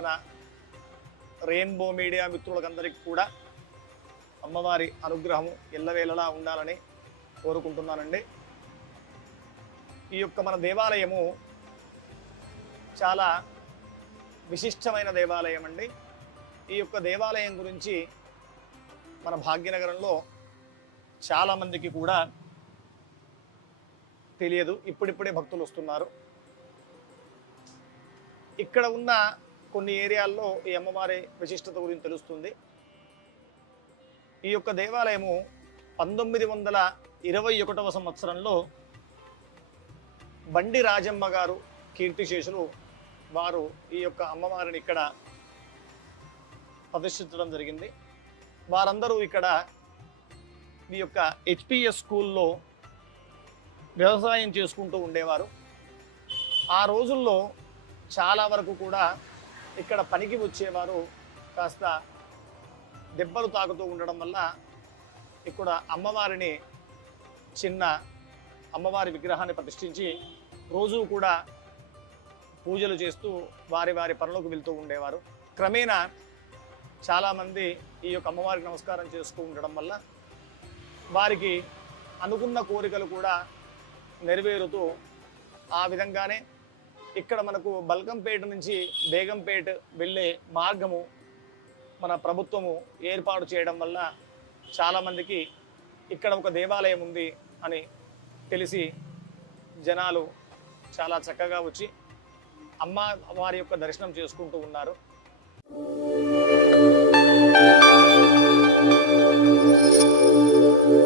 మన rainbow media మిత్రులకందరికీ కూడా అమ్మవారి అనుగ్రహము ఎల్లవేళలా ఉండాలని కోరుకుంటున్నానండి. ఈ యొక్క మన దేవాలయము చాలా విశిష్టమైన దేవాలయం అండి. ఈ యొక్క దేవాలయం గురించి మన భాగ్యనగరంలో చాలామందికి కూడా తెలియదు. ఇప్పుడిప్పుడే భక్తులు వస్తున్నారు. ఇక్కడ ఉన్న కొన్ని ఏరియాల్లో ఈ అమ్మవారి విశిష్టత గురించి తెలుస్తుంది. ఈ యొక్క దేవాలయము 1921వ సంవత్సరంలో బండి రాజమ్మ గారు కీర్తిశేషులు వారు ఈ యొక్క అమ్మవారిని ఇక్కడ ప్రతిష్ఠించడం జరిగింది. వారందరూ ఇక్కడ ఈ యొక్క హెచ్పిఎస్ స్కూల్లో వ్యవసాయం చేసుకుంటూ ఉండేవారు. ఆ రోజుల్లో చాలా వరకు కూడా ఇక్కడ పనికి వచ్చేవారు కాస్త దెబ్బలు తాకుతూ ఉండడం వల్ల ఇక్కడ అమ్మవారిని చిన్న అమ్మవారి విగ్రహాన్ని ప్రతిష్ఠించి రోజు కూడా పూజలు చేస్తూ వారి వారి పనులకు వెళ్తూ ఉండేవారు. క్రమేణా చాలామంది ఈ యొక్క అమ్మవారికి నమస్కారం చేస్తూ ఉండడం వల్ల వారికి అనుకున్న కోరికలు కూడా నెరవేరుతూ ఆ విధంగానే ఇక్కడ మనకు బల్కంపేట నుంచి బేగంపేట వెళ్ళే మార్గము మన ప్రభుత్వము ఏర్పాటు చేయడం వల్ల చాలామందికి ఇక్కడ ఒక దేవాలయం ఉంది అని తెలిసి జనాలు చాలా చక్కగా వచ్చి అమ్మవారి యొక్క దర్శనం చేసుకుంటూ ఉన్నారు.